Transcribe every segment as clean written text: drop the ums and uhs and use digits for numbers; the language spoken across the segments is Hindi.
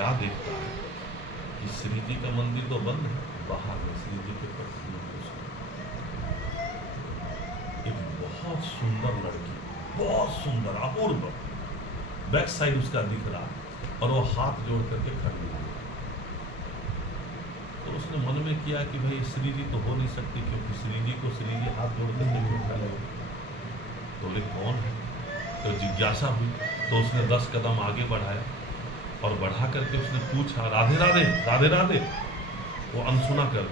क्या देखता है कि श्री जी का मंदिर तो बंद है, बाहर में श्री जी के प्रतिमा एक बहुत सुंदर लड़की, बहुत सुंदर अपूर्व, बैक साइड उसका दिख रहा और वो हाथ जोड़ करके खड़ी हुई। तो उसने मन में किया कि भाई श्री जी तो हो नहीं सकती, क्योंकि श्री जी को श्री जी हाथ जोड़ करके क्यों खड़े हो, तो बोले कौन है। तो जिज्ञासा हुई, तो उसने 10 कदम आगे बढ़ाया और बढ़ा करके उसने पूछा राधे राधे राधे राधे। वो अनसुना कर,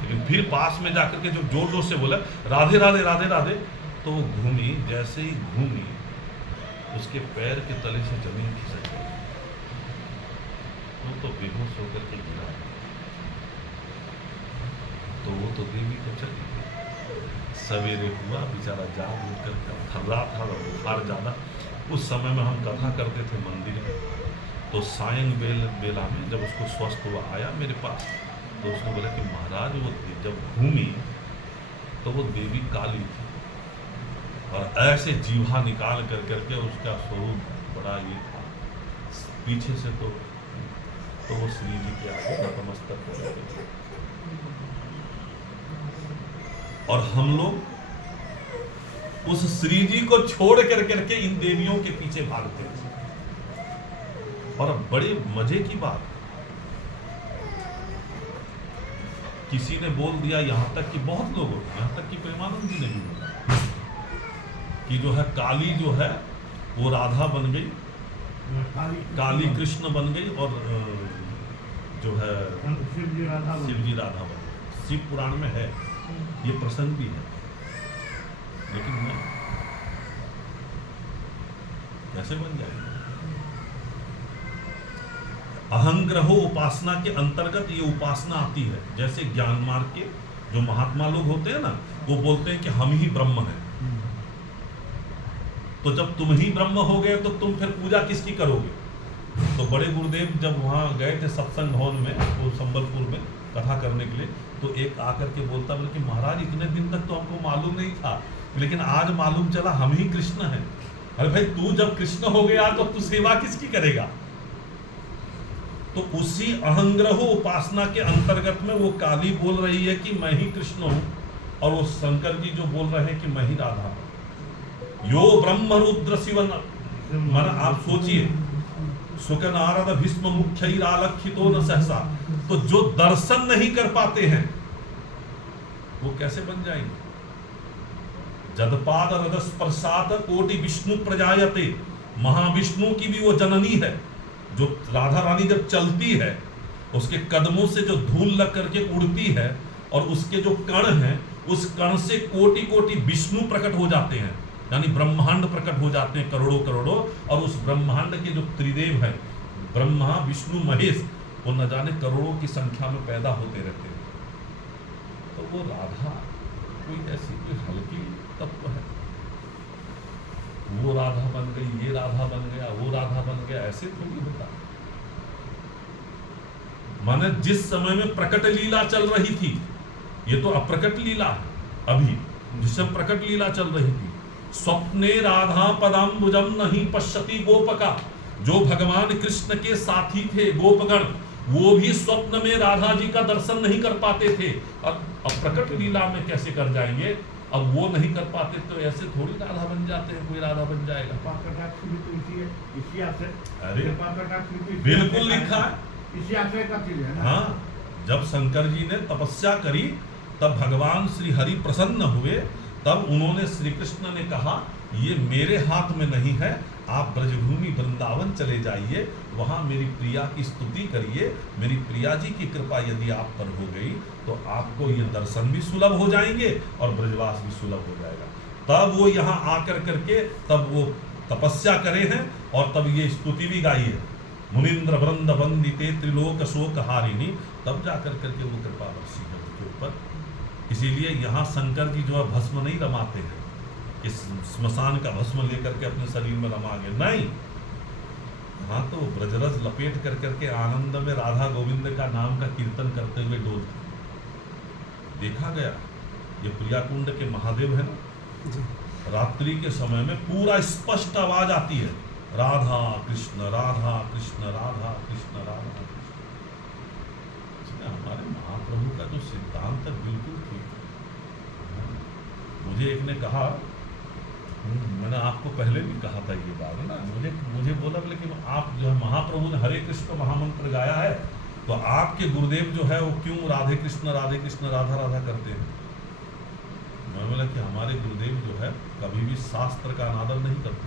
लेकिन फिर पास में जाकर के जो जोर जोर से बोला राधे राधे राधे राधे, तो वो घूमी, जैसे ही घूमी उसके पैर के तले से जमीन खिसक गई, वो तो बेहोश होकर के गिरा। तो वो तो देवी को चली गई। सवेरे हुआ, बेचारा जाग उठ कर थर रहा था और बुखार ज़्यादा। उस समय में हम कथा करते थे मंदिर में, तो सायं बेला में जब उसको स्वस्थ हुआ आया मेरे पास, तो उसने बोला कि महाराज वो जब घूमी तो वो देवी काली थी और ऐसे जीवा निकाल कर करके उसका स्वरूप बड़ा ये था पीछे से, तो वो श्री जी के आगे नतमस्तक हो गए। और हम लोग उस श्री जी को छोड़ कर करके इन देवियों के पीछे भागते थे। और बड़े मजे की बात, किसी ने बोल दिया, यहां तक कि बहुत लोगों, यहां तक कि प्रेमानंद जी ने भी बोला कि जो है काली जो है वो राधा बन गई, काली कृष्ण बन गई और जो है शिव जी राधा बन गई। शिव पुराण में है, ये प्रसंग भी है, लेकिन मैं कैसे बन जाएगा। अहंग्रहो उपासना के अंतर्गत ये उपासना आती है। जैसे ज्ञान मार्ग के जो महात्मा लोग होते हैं ना, वो बोलते हैं कि हम ही ब्रह्म हैं। तो जब तुम ही ब्रह्म हो गए तो तुम फिर पूजा किसकी करोगे। तो बड़े गुरुदेव जब वहां गए थे सत्संग भवन में, वो संबलपुर में कथा करने के लिए, तो एक आकर के बोलता, बोले कि महाराज इतने दिन तक तो हमको मालूम नहीं था, लेकिन आज मालूम चला हम ही कृष्ण हैं। अरे भाई तू जब कृष्ण हो गया तो तू सेवा किसकी करेगा। तो उसी अहंग्रहो उपासना के अंतर्गत में वो काली बोल रही है कि मैं ही कृष्ण हूं, और वो शंकर जी जो बोल रहे हैं कि मैं ही राधा हूं। यो ब्रह्म रुद्र शिवन, मन आप सोचिए, सुख नारद भीष्म मुख्यैरालक्षितो न सहसा। तो जो दर्शन नहीं कर पाते हैं वो कैसे बन जाएंगे। जदपाद हृदय स्पर्शात कोटि विष्णु प्रजायते, महाविष्णु की भी वो जननी है। जो राधा रानी जब चलती है उसके कदमों से जो धूल लग करके उड़ती है और उसके जो कण हैं उस कण से कोटि कोटि विष्णु प्रकट हो जाते हैं, यानी ब्रह्मांड प्रकट हो जाते हैं करोड़ों करोड़ों। और उस ब्रह्मांड के जो त्रिदेव हैं ब्रह्मा विष्णु महेश, वो न जाने करोड़ों की संख्या में पैदा होते रहते हैं। तो वो राधा कोई ऐसी कोई हल्की तत्व है, वो राधा बन गई, ये राधा बन गया, वो राधा बन गया, ऐसे थोड़ी होता। माने जिस समय में प्रकट लीला चल रही थी, ये तो अप्रकट लीला है अभी, जिस समय प्रकट लीला चल रही थी, स्वप्ने राधा पदाम्बुजम नहीं पश्यति गोपका, जो भगवान कृष्ण के साथी थे गोपगण, वो भी स्वप्न में राधा जी का दर्शन नहीं कर पाते थे। अब प्रकट लीला में कैसे कर जाएंगे। अब वो नहीं कर पाते तो ऐसे थोड़ी राधा बन जाते हैं, कोई राधा बन जाएगा। अरे बिल्कुल लिखा है इसी आशय का चीज है ना। हाँ, जब शंकर जी ने तपस्या करी तब भगवान श्री हरि प्रसन्न हुए, तब उन्होंने श्री कृष्ण ने कहा ये मेरे हाथ में नहीं है, आप ब्रजभूमि वृंदावन चले जाइए, वहां मेरी प्रिया की स्तुति करिए, मेरी प्रिया जी की कृपा यदि आप पर हो गई तो आपको ये दर्शन भी सुलभ हो जाएंगे और ब्रजवास भी सुलभ हो जाएगा। तब वो यहाँ आकर करके तब वो तपस्या करे हैं और तब ये स्तुति भी गाई है, मुनिंद्र वृंद वंदिते त्रिलोक शोक हारिणी, तब जाकर करके वो कृपा बरसी है उनके ऊपर। इसीलिए यहाँ शंकर जी जो है भस्म नहीं रमाते हैं, इस स्मशान का भस्म लेकर के अपने शरीर में रमाएंगे नहीं। हाँ, तो ब्रजरस लपेट कर करके आनंद में राधा गोविंद का नाम का कीर्तन करते हुए डोल देखा गया। ये प्रियाकुंड के महादेव है ना, रात्रि के समय में पूरा स्पष्ट आवाज आती है राधा कृष्ण राधा कृष्ण राधा कृष्ण राधा कृष्ण। इसलिए हमारे महाप्रभु का जो सिद्धांत है बिल्कुल ठीक है। मुझे एक ने कहा, मैंने आपको पहले भी कहा था ये बात ना, मुझे बोला लेकिन आप जो है महाप्रभु ने हरे कृष्ण महामंत्र गाया है, तो आपके गुरुदेव जो है वो क्यों राधे कृष्ण राधा राधा करते हैं? मैं बोला कि हमारे गुरुदेव जो है कभी भी शास्त्र का अनादर नहीं करते।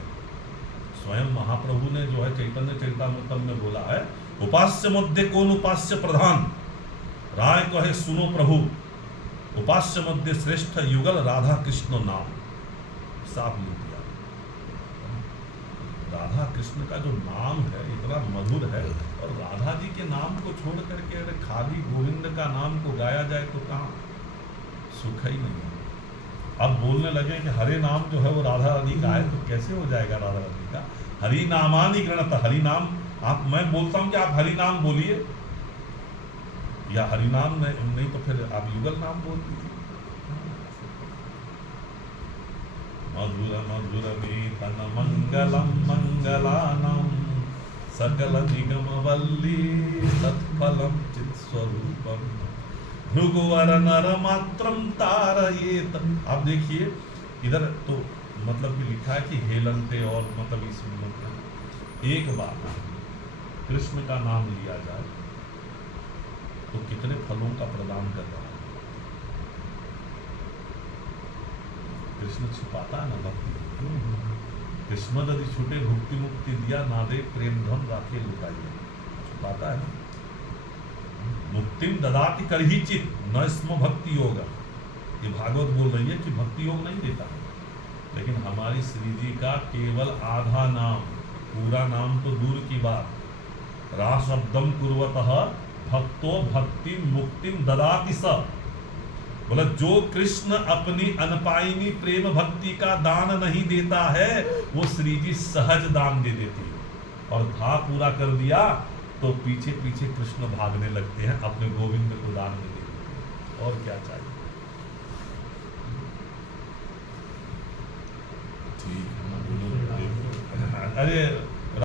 स्वयं महाप्रभु ने जो है चैतन्य चरितामृतम में बोला है, उपास्य मध्य कौन उपास्य प्रधान, राय कहे सुनो प्रभु, उपास्य मध्य श्रेष्ठ युगल राधा कृष्ण नाम। साफ लिख दिया। राधा कृष्ण का जो नाम है इतना मधुर है, और राधा जी के नाम को छोड़ करके अगर खाली गोविंद का नाम को गाया जाए तो कहाँ सुख ही नहीं है। अब बोलने लगे कि हरे नाम जो है वो राधा रानी का है, तो कैसे हो जाएगा राधा रानी का? हरि नामानि गणत, हरि नाम आप, मैं बोलता हूं कि आप हरि नाम बोलिए, या हरि नाम नहीं तो फिर आप युगल नाम बोल दीजिए। मधुर मधुर में तन मंगलम मंगलानम सकल निगम वल्ली तत्फलम चित स्वरूपम भृगुवर नर मात्रम तारयेत। आप देखिए इधर तो मतलब कि लिखा है कि हेलनते, और मतलब इसमें मतलब एक बात कृष्ण का नाम लिया जाए तो कितने फलों का प्रदान कर रहा है। कृष्ण छिपाता है ना भक्ति, कृष्ण यदि छूटे भुक्ति मुक्ति दिया, ना दे प्रेम धन राखे लुटाइए, छुपाता है ना। मुक्तिम ददाति करही चित न स्म भक्ति योग। ये भागवत बोल रही है कि भक्ति योग नहीं देता, लेकिन हमारी श्री जी का केवल आधा नाम, पूरा नाम तो दूर की बात, राशब्दम कुर्वतः भक्तो भक्ति मुक्तिम ददाति स। बोला जो कृष्ण अपनी अनपायनी प्रेम भक्ति का दान नहीं देता है, वो श्री जी सहज दान दे देती है। और धा पूरा कर दिया तो पीछे पीछे कृष्ण भागने लगते हैं, अपने गोविंद को दान में दे देते हैं। और क्या चाहिए? ठीक है। अरे